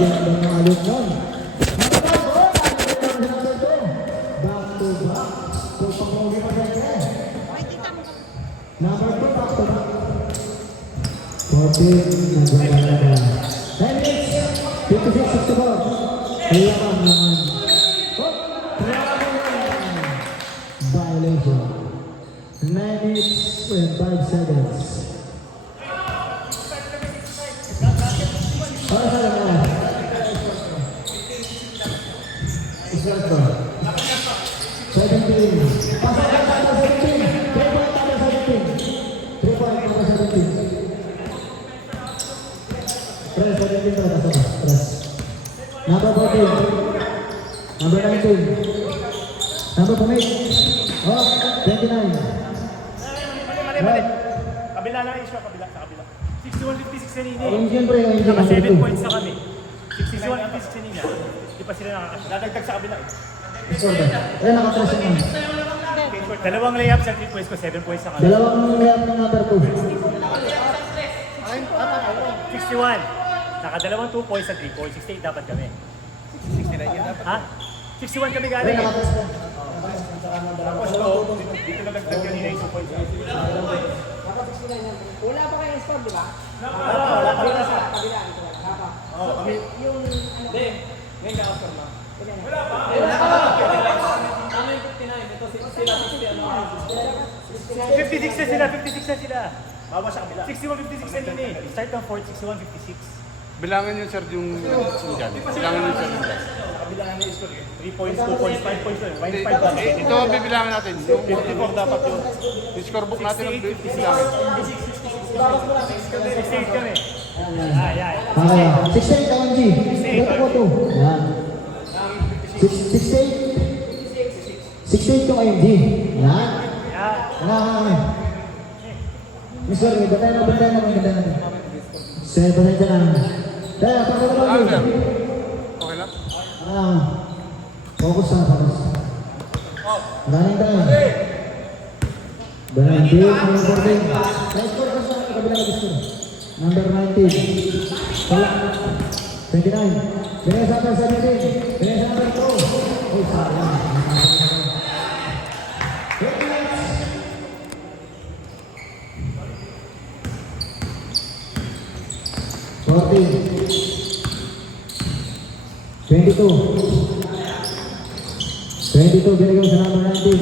Ganda ng alit nun. Back to back. So, pang-uwi pa rin eh. Number 2, back to back. 14, nagwala. 10 minutes. 56-64. Kailangan naman. Violation. 9 minutes and 5 seconds. Para sa naman. Isa ito. 17. Pasok ka para 17. 3 point para 17. 3 point para 17. Press, 17 para pasok ka. Press. Number 14. Number 19. Number 28. Oh, 29. Mali. Kabila lang issue, kabila sa kabila. 61-56 kanina eh. Siyempre, Naka 7 points na kami. 61-56 kanina. Di pa sila nakakasya. Dadagdag sa kabila eh. score ba? Eh, nakatrash naman. Dalawang layup sa 3 points ko, 7 points na kami. Dalawang layup ng number 2. 61. Nakadalawang 2 points sa 3 points. 68 dapat kami. 69 yan dapat. Ha? 61 kami Eh, galing eh. nakatrash ka. Tapos ko, dito na nagdag kanina yung 2 points. Wala pa kayong score, di ba? Wala pa rin sa Kabila, ito lang. Hapa. Yung ano... Hindi. Ngayon ka score na. Wala pa. Ano yung 59? Ito sila 60 ano? 56 na sila, 56 na sila. Bawa sa kabila. 61-56 na nila eh. Start ng 4, 61-56. Bilangan yun, sir, yung dyan. Bilangan yun, sir, yung dyan. Kabilangan na yung score eh. 3 points, 2 points, 5 points yun. 5 lang. Ito ang bibilangan natin. Yung 54 dapat yun. yung scorebook natin ang bibilangan. 68 kami. Ay. Okay. 68 ka, MG. Ito po ito. Yan. 68. 68 ka, MG. Yan. Yan. Mr. Ganda na. Seven na dyan. Daya, pakita mo. Okay lang? Focus na, focus. Running time. Number 19, number 14. Nice score ka sa kabila na gusto. Number 19. Wala. 29. Binaya sa number 17. Binaya sa number 2. Oh, sayang. 20 minutes. Fourteen. 22. 22, binigay sa number 19.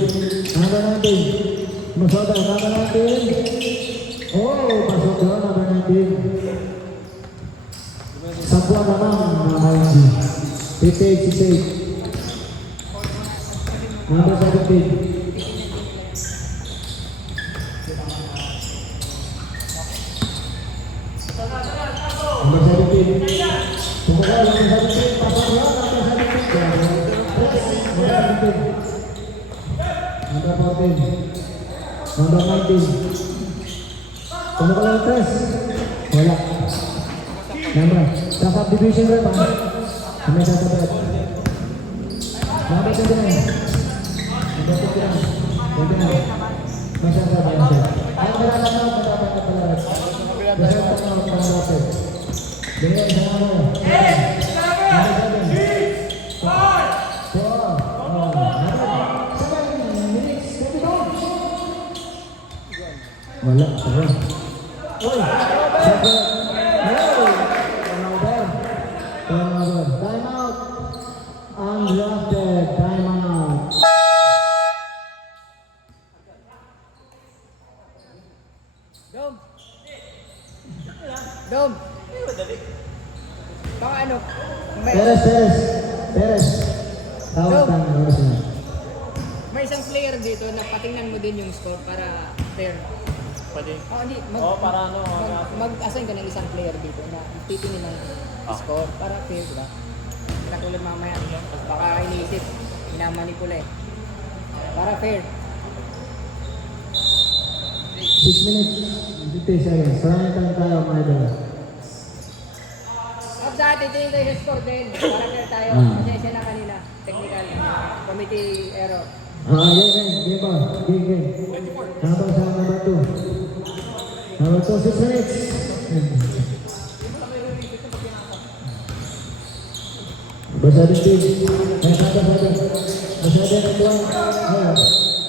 Number 19. Masada, number 19. Oh, pasok doon, number 19. Sabuan naman, mga hindi. 58, 68. Number 17. Number 17. Tumukha, number 17. Pasok doon, number 17. Number 14. Number 19. Ano ka lang press? Wala. Number. Sa subdivision rin ba? May sasabat. Number 29. Number 29. 29. May sasabat. Ay, malalaman ako kung dapat ka pala. Malalaman ako kung dapat. Ganyan sa ano. Number 7. 4. Wala, sabi. Uy! Sabi. Hey! Turnover. Time out. Undrafted. Time out. Dom! Baka ano? Perez. Tawag Dom. tayo. May isang player dito na patingnan mo din yung score para fair. Pwede. Oh, hindi. Para ano? Mag-assign ka ng isang player dito na titingin ng score para fair, di ba? Katulad mamaya, baka iniisip, minamanipula eh. Para fair. 6 minutes. 50 seconds. Sarang time tayo, mga idol. At sa atin, tingin tayo sa score din. Para fair tayo. Pasensya na kanina. Technical. Committee error. Game ba? Game. Habang sa number 2. Number 2, 6 minutes. Number 17. Next number 7. Number 7 and 1. Oh.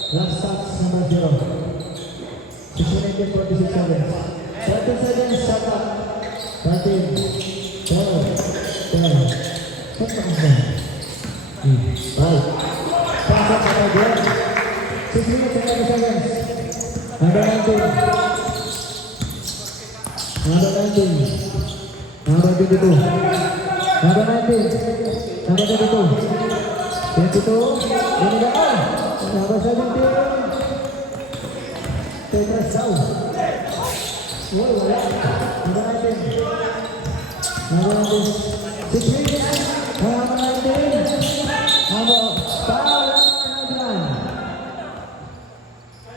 Last touch, number 0. 16, 46 seconds. 13 seconds, shot up. 13, 12, 10. Shot up again. 5. Pass up again. 6 minutes and 30 seconds. Number 19. Number 19. Number 22. Number 19. Number 22. 22. Number 17. Tetras down. Whoa, wala. Number 19. Number 19. 6 minutes. Number 19. Number foul number 91.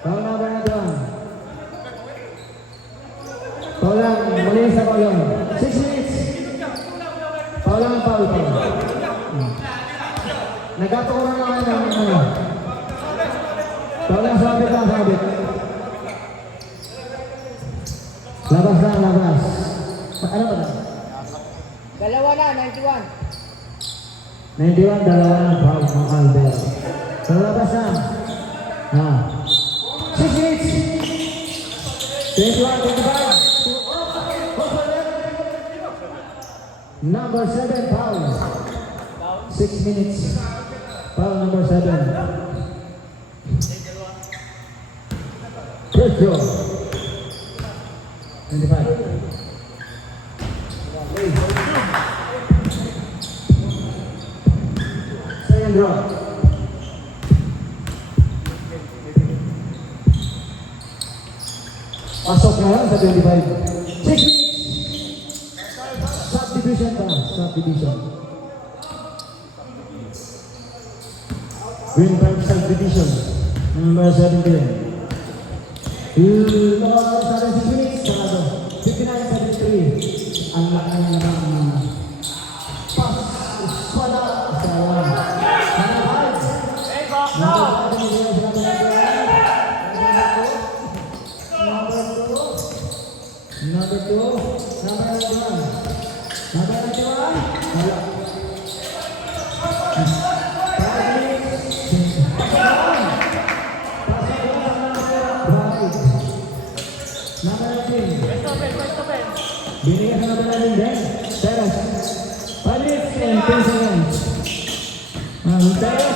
Foul number 91. Foul lang. Mali sa foul lang. 6 minutes. Foul lang ang foul. Nagkatukuran na kayo ng ano. Foul lang, sabit lang, sabit. Labas na, labas. Ano ba na? Dalawa na, 91. 91, dalawa ng foul ng Albert. So, labas na. 6 minutes. 21, 25. Number 7, foul. 6 minutes. Foul number 7. First draw. 25. Second draw. Pasok na lang sa 25. 6 minutes. Subdivision pa. Subdivision. Green Park Subdivision. Number 17. Sa 6 minutes. 59-73. Ang laki ng pass. Wala. Sayang. Number 2. Number 91. Number 91. Wala. 5 minutes. Number 19. Binigyan sa number 19 din. Teres. 5 minutes and 10 seconds. Teres.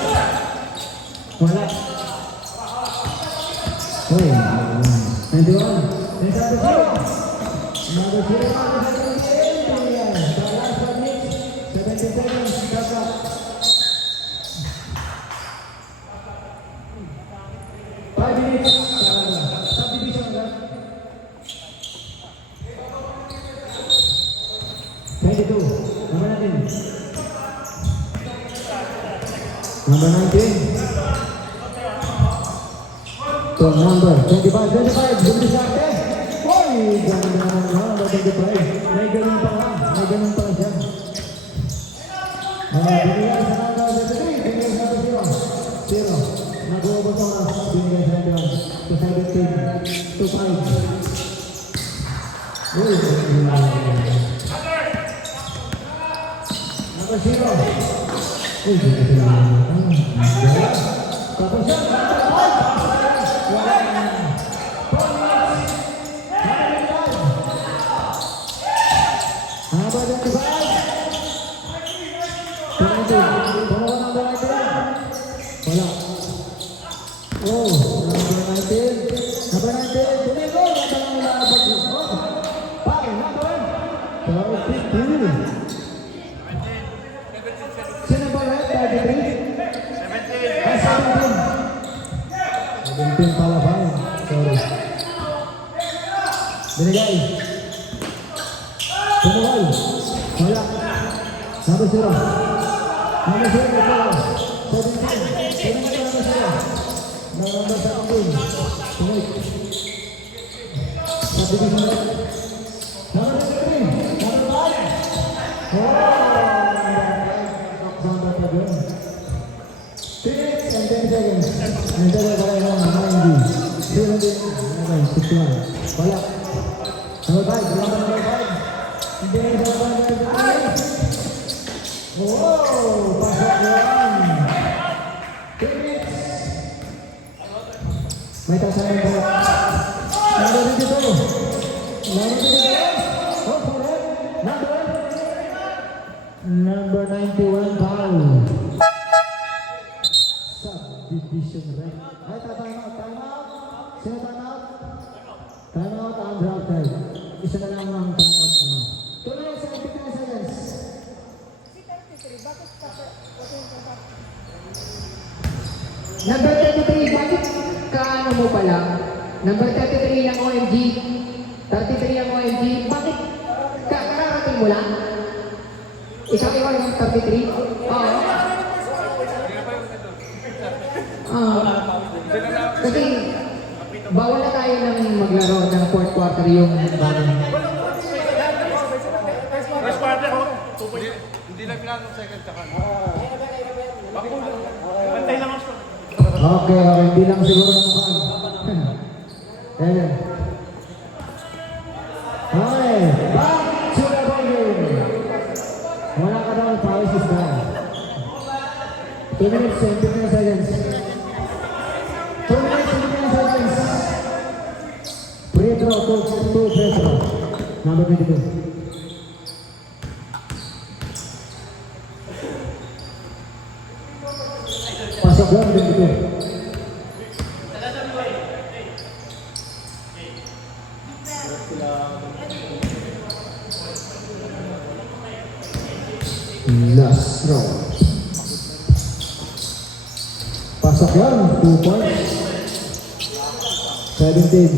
Wala. Oh, 91. Next number 0. Number 0. The last 1 minute. 70 seconds. Kaka. Subdivision lang. 22. Number 19. Number 19. So number 25. 25. Bilis natin. Oy! Ganda naman na. Number 25. May ganun pa lang. May ganun pa lang siya. Binigyan sa number 23. Binigyan sa number 0. 0. Nag-uubos ang oras. Binigyan sa number 1. To 17. To 5. Uy! Number 0. Uy! Tapos yan. Number 25. 20. Wala number 19. Wala. Oh, number 19. Number 19. Tumigo. Nata lang nilabag. Oh. Pare, number 1. 15. Sino ba yun? 33? 17 pala ba? Sorry. Binigay. Binigay. Wala. Number 0. Number 0. 17. Binigay number 0. Number 17. Binigay. Subdivision na. Number 3. Number 5. Oh! Number 5 yun. 3 minutes and 10 seconds. And then I got around 90. 61. Wala. Number 5. Wala ka number 5. Hindi na sa number 5. Oh, pasok yan. 2 minutes. May tasayan po. Number 22. Number 22. Oh, correct. Number 91, foul. Subdivision right. Ay, time out. Sino time out? Time out, undrafted. Isa na lang ang time out mo. Tuloy sa 15 seconds. Number 33, bakit kaano mo pala? Number 33 ng OMG, 33 ang OMG, bakit kararating mo lang? Ikaw yung 33? Oo. Kasi bawal na tayo ng maglaro ng fourth quarter yung First quarter ako. Hindi lang pinasok second tsaka. Pantay lang ako. Okay, hindi lang siguro ng mukhang. Ayan. Okay, back to the ballgame. Wala ka daw, Paris is back. 2 minutes and 15 seconds. 2 minutes and 15 seconds. Free throw, two free throw. Number 22. Pasok lang, 22. Last round. Pasok yan, 2 points. 17.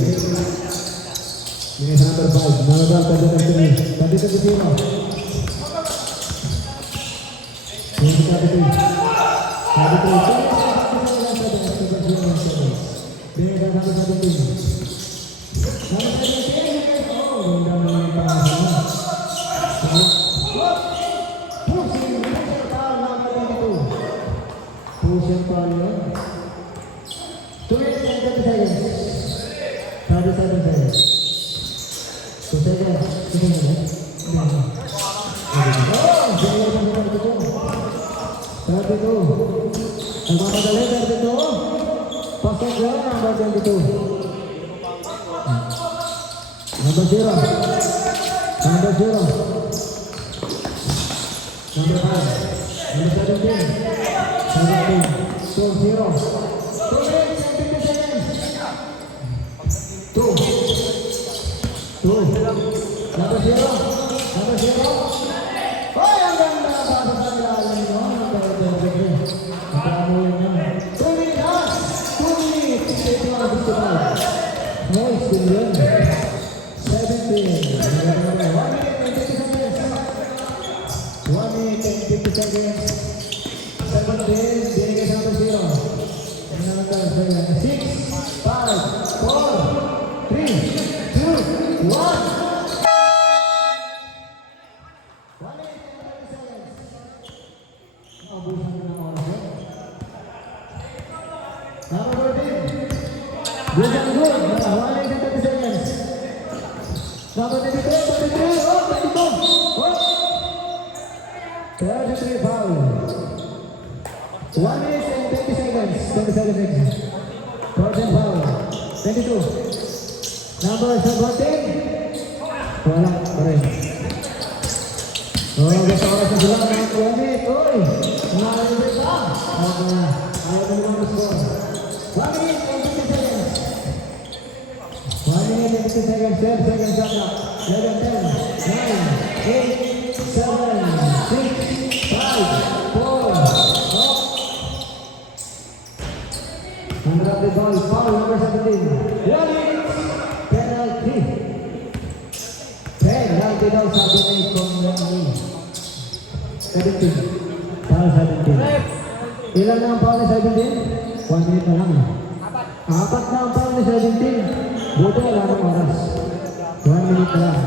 Minus number 5. Nalagal, 23. 23-0. 23. 32. Nagmamadali, 32. Pasok lang, number 22. Number 0. Number 0. Number 5. Number 17. 17. 2-0. 2 minutes and 50 seconds. 2. Number 0. Number 0. Oh, ang ganda. Pasok sa ilalim mo. Number 22. No, still yun. 17. 1 minute and 50 seconds. 17. Binigay sa number 0. And number 6, 5, 4, 3, 2, 1. 1 minute and 30 seconds. Naubusan ko ng oras yun. Number 13. Good and good. 1 minute and 30 seconds. Number 23, 23. Oh, 22. Oh. 33 foul. 1 minute and 20 seconds. 20 seconds. 14 foul. 22. Number 17. Wala pa rin. Oh, gusto ko sa sila. 1 minute. Uy. Nakalimutan pa. Ayaw mo naman score. 1 minute and 50 seconds. 1 minute and 50 seconds. 10 seconds shot clock. 11, 10, 9, 8, 7, 6, 5, 4, oh. Undrafted ball. Foul number 17. 1 minute. Penalty. Penalty daw sabi na itong 17. Foul 17. Ilan na ang foul ni 17? 1 minute na lang. Apat na ang foul ni 17. Buto wala ng oras. 1 minute na lang.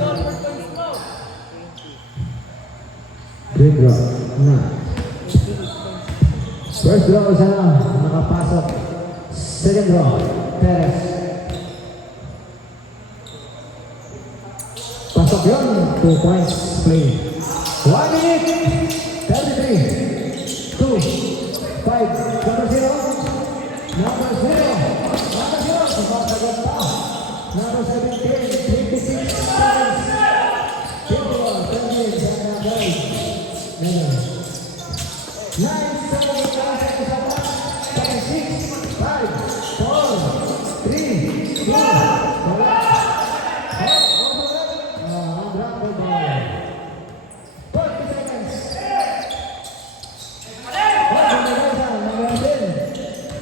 Green draw. Na. First draw isa na. Nakapasok. Second draw. Perez. Pasok yun. 2 points. Play. 1 minute. 33 Idol. 9 seconds, 6, 5, 4, 3, 2, wala. Drop the ball. 40 seconds.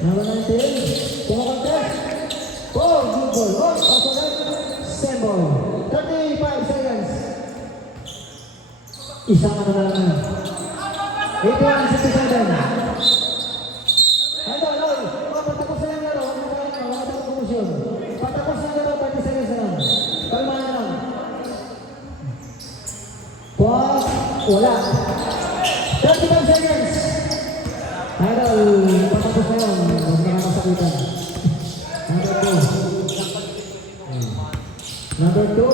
Number 19. Tumakontes. Oh, good ball. Oh, pasokan. Same ball. 35 seconds. Isang ano na lang. 81-67. Idol, patapos na yung laro. Wala tayong kumusyon. Patapos na yung laro, 30 seconds na lang. Kalma na lang. Pause. Wala. 35 seconds. Idol, patapos na yun. Huwag na nakasakitan. Number 2.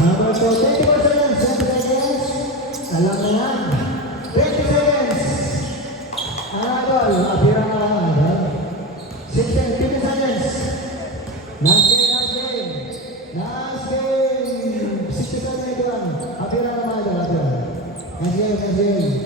Number 2. 24 seconds. 7 seconds. Alam na yan. 20 seconds. Idol, apira na lang. 16, 50 seconds. Last game. Last game. 60 seconds na ito lang. Apira na lang. Last game.